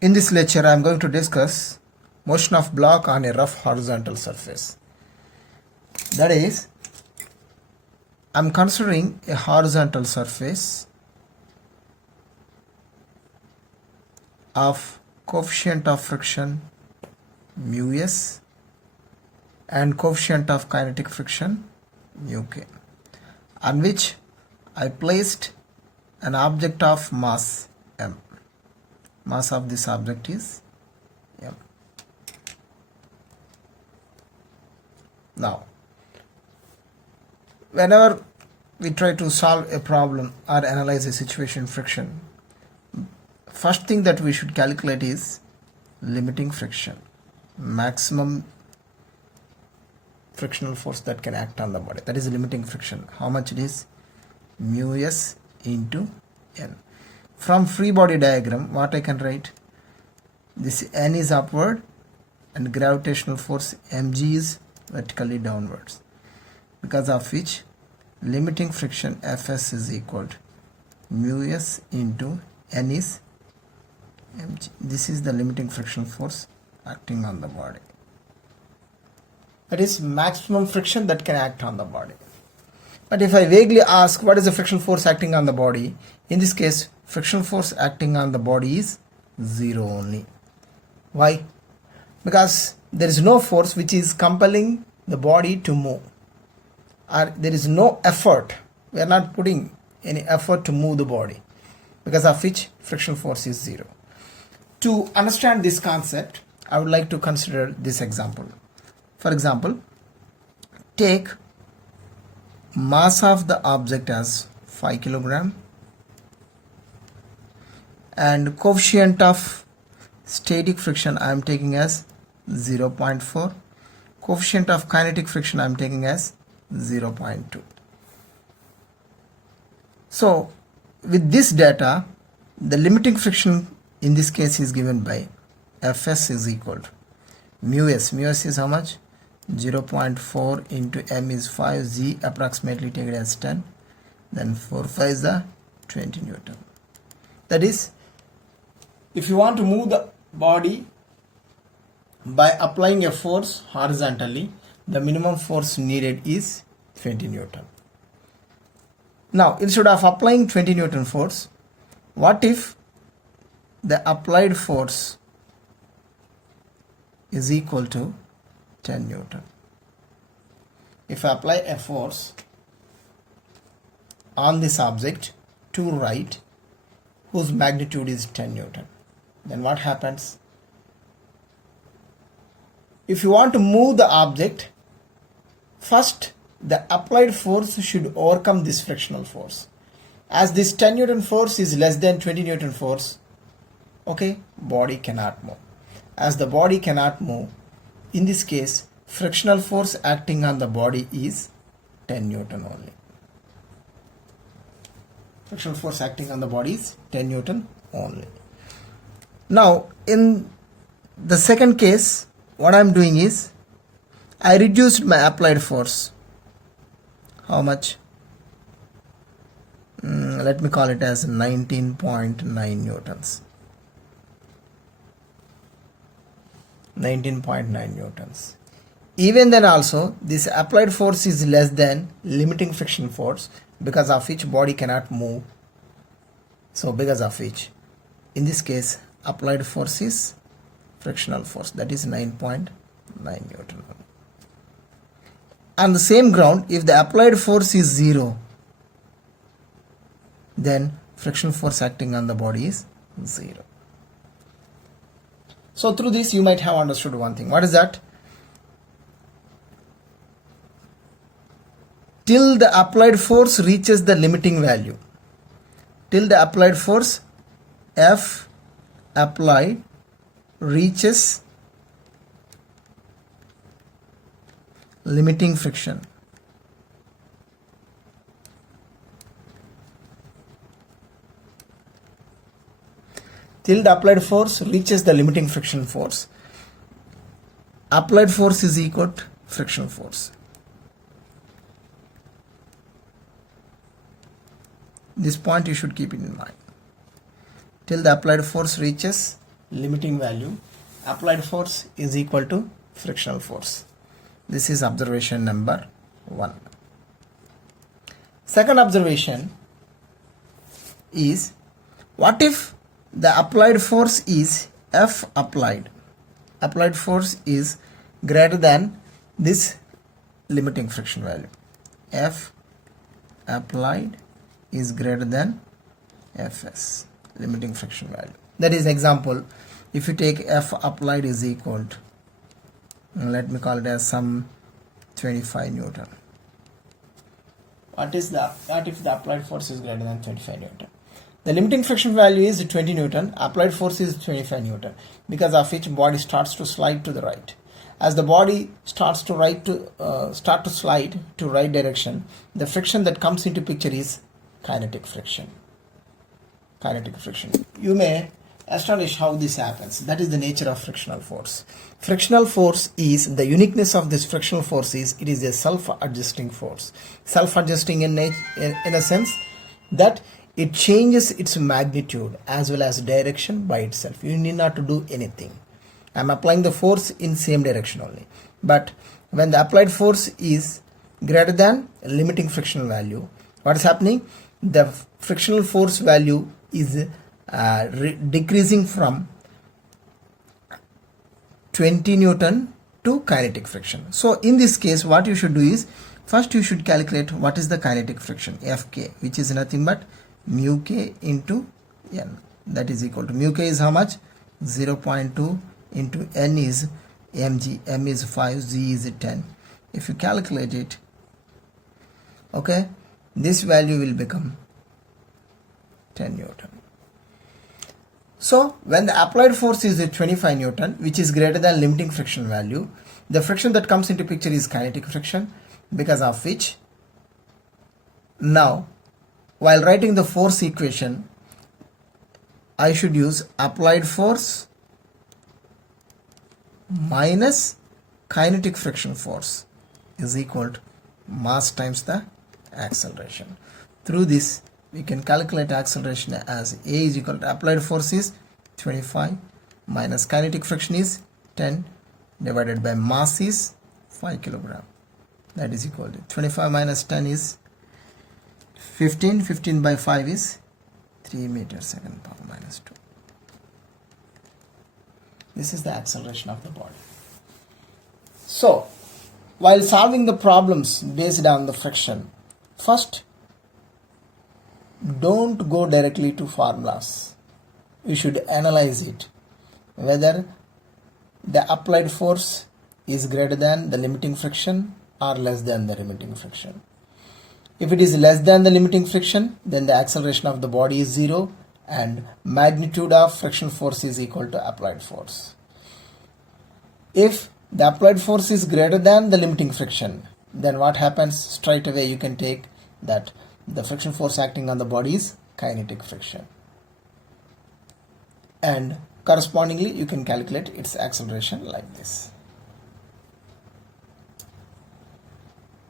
In this lecture, I am going to discuss motion of block on a rough horizontal surface. That is, I am considering a horizontal surface of coefficient of friction mu s and coefficient of kinetic friction mu k, on which I placed an object of mass m. Mass of this object is m. Now, whenever we try to solve a problem or analyze a situation in friction, first thing that we should calculate is limiting friction, maximum frictional force that can act on the body. That is limiting friction. How much it is? Mu s into n. From free body diagram, what I can write? This n is upward and gravitational force mg is vertically downwards, because of which limiting friction Fs is equal to mu s into n is mg. This is the limiting friction force acting on the body. That is maximum friction that can act on the body. But if I vaguely ask what is the friction force acting on the body, in this case friction force acting on the body is 0 only. Why? Because there is no force which is compelling the body to move, or there is no effort. We are not putting any effort to move the body, because of which friction force is 0. To understand this concept, I would like to consider this example. For example, take mass of the object as 5 kilogram and coefficient of static friction I am taking as 0.4, coefficient of kinetic friction I am taking as 0.2. So with this data, the limiting friction in this case is given by Fs is equal to mu s. Mu s is how much? 0.4 into m is 5, z approximately take it as 10, then 4 5 is the 20 Newton. That is, if you want to move the body by applying a force horizontally, the minimum force needed is 20 Newton. Now, instead of applying 20 Newton force, what if the applied force is equal to 10 Newton? If I apply a force on this object to right whose magnitude is 10 Newton, then what happens? If you want to move the object, first the applied force should overcome this frictional force. As this 10 Newton force is less than 20 Newton force, okay, body cannot move. As the body cannot move, in this case frictional force acting on the body is 10 Newton only. Frictional force acting on the body is 10 Newton only. Now in the second case, what I am doing is I reduced my applied force. How much? Let me call it as 19.9 Newtons. 19.9 Newtons. Even then also, this applied force is less than limiting friction force, because of which body cannot move. So because of which, in this case, applied force is frictional force, that is 9.9 Newton. On the same ground, if the applied force is 0, then friction force acting on the body is 0. So through this you might have understood one thing. What is that? Till the applied force reaches the limiting value, till the applied force F applied reaches limiting friction, till the applied force reaches the limiting friction force, applied force is equal to friction force. This point you should keep it in mind. Till the applied force reaches limiting value, applied force is equal to frictional force. This is observation number 1. Second observation is, what if the applied force is F applied? Applied force is greater than this limiting friction value. F applied is greater than Fs, limiting friction value. That is example, if you take F applied is equal to, let me call it as some 25 Newton. What if the applied force is greater than 25 Newton? The limiting friction value is 20 Newton, applied force is 25 Newton, because of which body starts to slide to the right. As the body starts to slide to right direction, the friction that comes into picture is kinetic friction. Kinetic friction. You may astonish how this happens. That is the nature of frictional force. Frictional force is, the uniqueness of this frictional force is, it is a self-adjusting force. Self-adjusting in a sense that it changes its magnitude as well as direction by itself. You need not to do anything. I am applying the force in same direction only. But when the applied force is greater than limiting frictional value, what is happening? The frictional force value is decreasing from 20 Newton to kinetic friction. So in this case, what you should do is, first you should calculate what is the kinetic friction, Fk, which is nothing but mu k into n. That is equal to, mu k is how much? 0.2 into n is mg, m is 5, z is 10. If you calculate it, okay, this value will become 10 Newton. So when the applied force is 25 Newton, which is greater than limiting friction value, the friction that comes into picture is kinetic friction, because of which now while writing the force equation, I should use applied force minus kinetic friction force is equal to mass times the acceleration. Through this, we can calculate acceleration as A is equal to, applied force is 25 minus kinetic friction is 10 divided by mass is 5 kilogram. That is equal to 25 minus 10 is 15. 15 by 5 is 3 meters second power minus 2. This is the acceleration of the body. So, while solving the problems based on the friction, first, don't go directly to formulas. You should analyze it, whether the applied force is greater than the limiting friction or less than the limiting friction. If it is less than the limiting friction, then the acceleration of the body is 0 and magnitude of friction force is equal to applied force. If the applied force is greater than the limiting friction, then what happens? Straight away you can take that the friction force acting on the body is kinetic friction, and correspondingly you can calculate its acceleration like this.